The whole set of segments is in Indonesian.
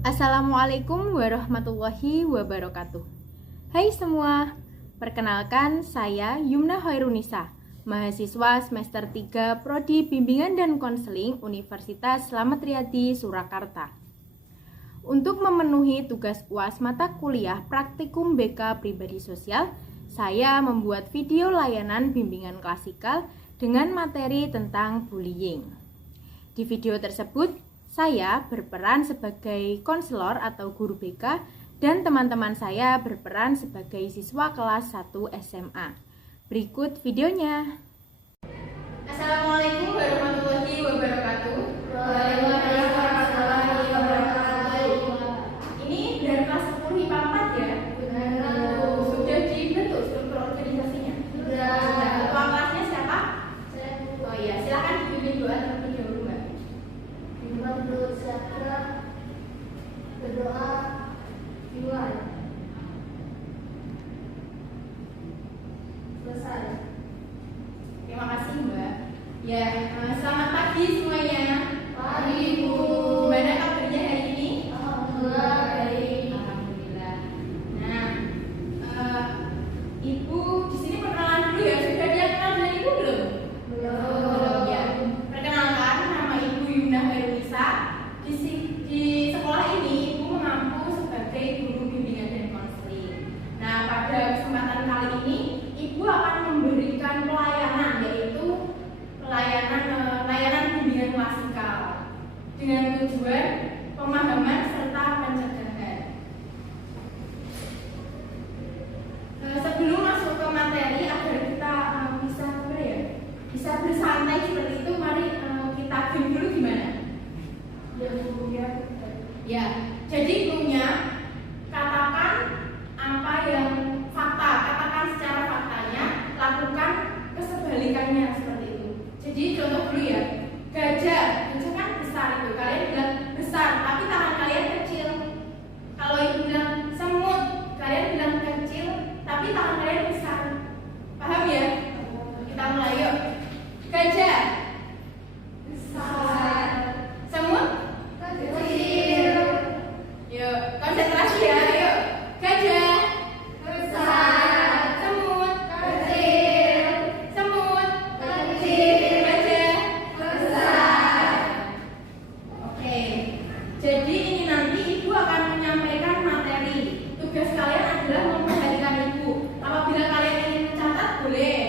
Assalamualaikum warahmatullahi wabarakatuh. Hai semua, perkenalkan saya Yumna Hoirunisa, mahasiswa semester 3 Prodi Bimbingan dan Konseling Universitas Slamet Riyadi, Surakarta. Untuk memenuhi tugas UAS mata kuliah praktikum BK Pribadi Sosial, saya membuat video layanan bimbingan klasikal dengan materi tentang bullying. Di video tersebut, saya berperan sebagai konselor atau guru BK dan teman-teman saya berperan sebagai siswa kelas 1 SMA. Berikut videonya. Assalamualaikum warahmatullahi wabarakatuh. Waalaikumsalam warahmatullahi wabarakatuh. Ini dari kelas 10 IPA 4 ya? Benar. Sudah dibentuk struktur organisasinya? Sudah. Ketua kelasnya siapa? Saya. Oh iya, silakan dipimpin doa terlebih dahulu, Mbak. Menurut saya berdoa dimulai. Selesai. Terima kasih, Mbak. Ya, selamat pagi semuanya. Pagi, Bu. Gimana kabarnya hari ini? Alhamdulillah baik. Alhamdulillah. Nah, Ibu di sini perkenalan dulu ya. Sudah ada yang kenal dengan Ibu belum? Belum. Ya. Perkenalkan, nama Ibu Yumna Hoirunisa. Di sekolah ini Ibu mengampu sebagai guru bimbingan dan konseling. Nah, pada kesempatan kali ini Ibu akan memberikan pelayanan, yaitu layanan bimbingan klasikal dengan tujuan pemahaman serta pencegahan. Sebelum masuk ke materi, agar kita bisa bersantai seperti itu, mari kita game dulu gimana? Ya, jadi cluenya katakan apa yang katakan secara faktanya, lakukan kesebalikannya seperti itu. Jadi contoh dulu ya, gajah kan besar itu, kalian bilang besar, tapi tangan kalian kecil. Kalau ibu bilang semut, kalian bilang kecil, tapi tangan kalian besar. Paham ya? Kita mulai yuk. Gajah Besar. semut. Kecil. Yuk, konsentrasi ya, yuk. Gajah, Besar. semut, Kecil. semut, Kecil. gajah. Besar. Oke, jadi ini nanti Ibu akan menyampaikan materi. Tugas kalian adalah memperhatikan Ibu. Apabila kalian ingin mencatat, boleh.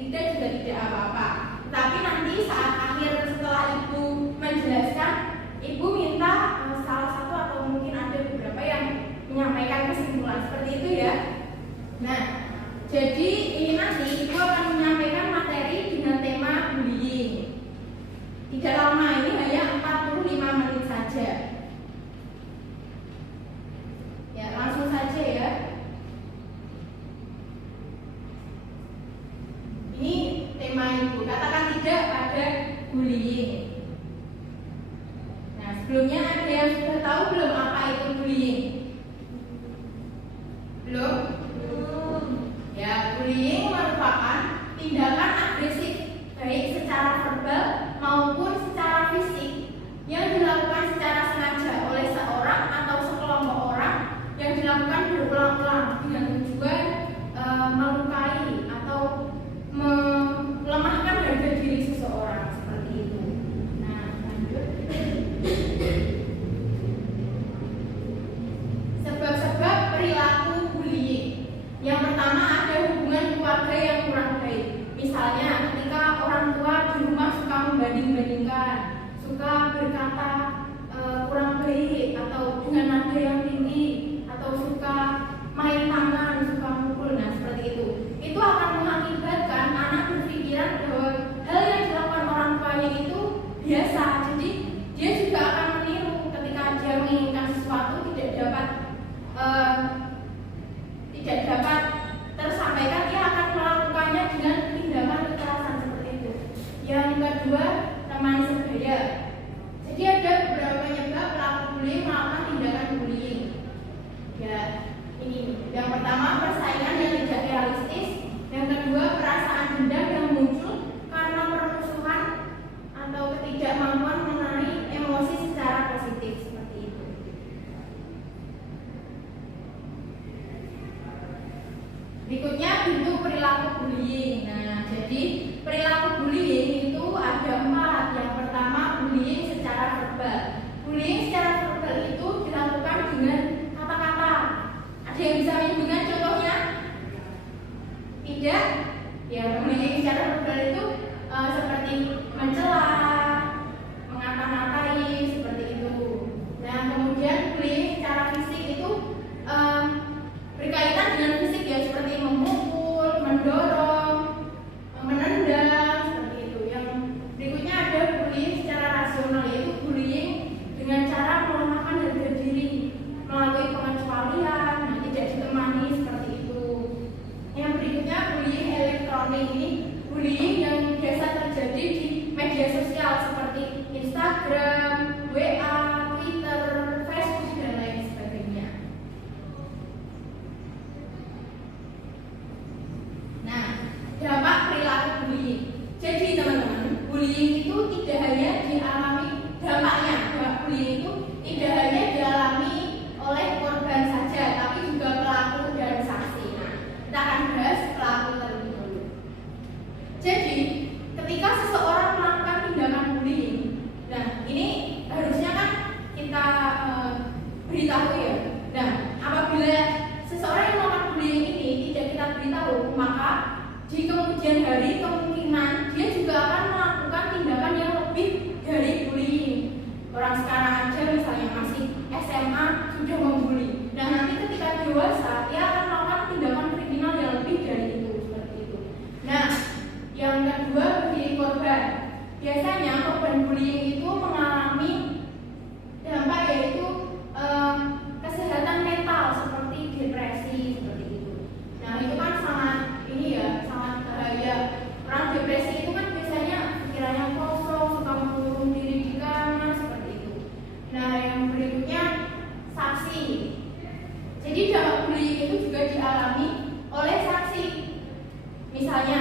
Tidak juga tidak apa-apa. Tapi nanti saat akhir setelah Ibu menjelaskan, Ibu minta salah satu atau mungkin ada beberapa yang menyampaikan kesimpulan seperti itu ya. Nah, jadi ini nanti Ibu akan menyampaikan materi dengan tema bullying. Tidak lama, ini hanya 45 menit saja. Ya, langsung saja ya. Ini tema Ibu, katakan tidak pada bullying. Nah, sebelumnya ada yang sudah tahu belum apa itu bullying? Belum? Ya, bullying merupakan tindakan agresif baik secara verbal maupun secara fisik yang dilakukan secara sengaja oleh seorang atau sekelompok orang yang dilakukan berulang-ulang dengan tujuan melukai atau melemahkan harga diri seseorang seperti itu. Nah, lanjut. Sebab-sebab perilaku bullying. Yang pertama ada hubungan keluarga yang kurang baik. Misalnya ketika orang tua di rumah suka membanding-bandingkan, suka berkata kurang baik atau dengan nada yang tinggi, atau suka main tangan, suka mukul. Nah, seperti itu. Itu akan mengakibatkan anak berpikiran bahwa hal yang dilakukan orang tuanya itu biasa. Jadi dia juga akan meniru ketika dia menginginkan sesuatu tidak dapat tersampaikan, dia akan melakukannya dengan tindakan kekerasan seperti itu. Yang kedua, teman sebaya. Jadi ada beberapa penyebab pelaku bullying melakukan tindakan bullying. Ya, ini yang pertama persaingan yang tidak realistis. Yang kedua, perasaan dendam yang muncul karena permusuhan atau ketidakmampuan mengenali emosi secara positif seperti itu. bullying. Nah, jadi perilaku bullying itu ada 4. Yang pertama, bullying secara verbal. Bullying secara verbal itu dilakukan dengan kata-kata. Ada yang bisa menyebutkan contohnya? Tidak? Ya, bullying secara verbal itu seperti mencela, mengata-ngatai, seperti itu. Nah, kemudian bullying secara fisik itu berkaitan dengan fisik ya, seperti memukul, mendorong, menendang, seperti itu. Yang berikutnya ada bullying secara rasional, yaitu bullying dengan cara melemahkan harga diri melalui pengecualian, tidak ditemani, seperti itu. Yang berikutnya bullying elektronik. Ini bullying yang biasa terjadi di media sosial seperti Instagram, WA, Twitter, Facebook, dan lain sebagainya. Nah, dampak perilaku bullying. Jadi teman-teman, bullying itu tidak hanya dialami dampaknya. Bullying itu tidak hanya dialami oleh korban saja, tapi juga pelaku dan saksi. Nah, kita akan bahas pelaku terlebih dahulu. Jadi, ketika seseorang melakukan tindakan bullying, nah ini harusnya kan kita beritahu ya. Nah, apabila seseorang yang melakukan bullying ini tidak kita beritahu, maka di kemudian hari kemungkinan dia juga akan melakukan tindakan yang lebih dari bullying. Orang sekarang aja misalnya masih SMA sudah membuli. Nah, nanti ketika dewasa dia akan melakukan tindakan kriminal yang lebih dari itu, seperti itu. Nah, yang kedua, bagi korban. Biasanya korban bullying itu mengalami dampak, yaitu kesehatan mental seperti depresi, seperti itu. Nah, itu kan sangat sangat bahaya. Orang depresi itu kan biasanya pikirannya kosong, suka mengurung diri di kamar, seperti itu. Nah, yang berikutnya saksi. Jadi dampak bullying itu juga dialami oleh saksi. Misalnya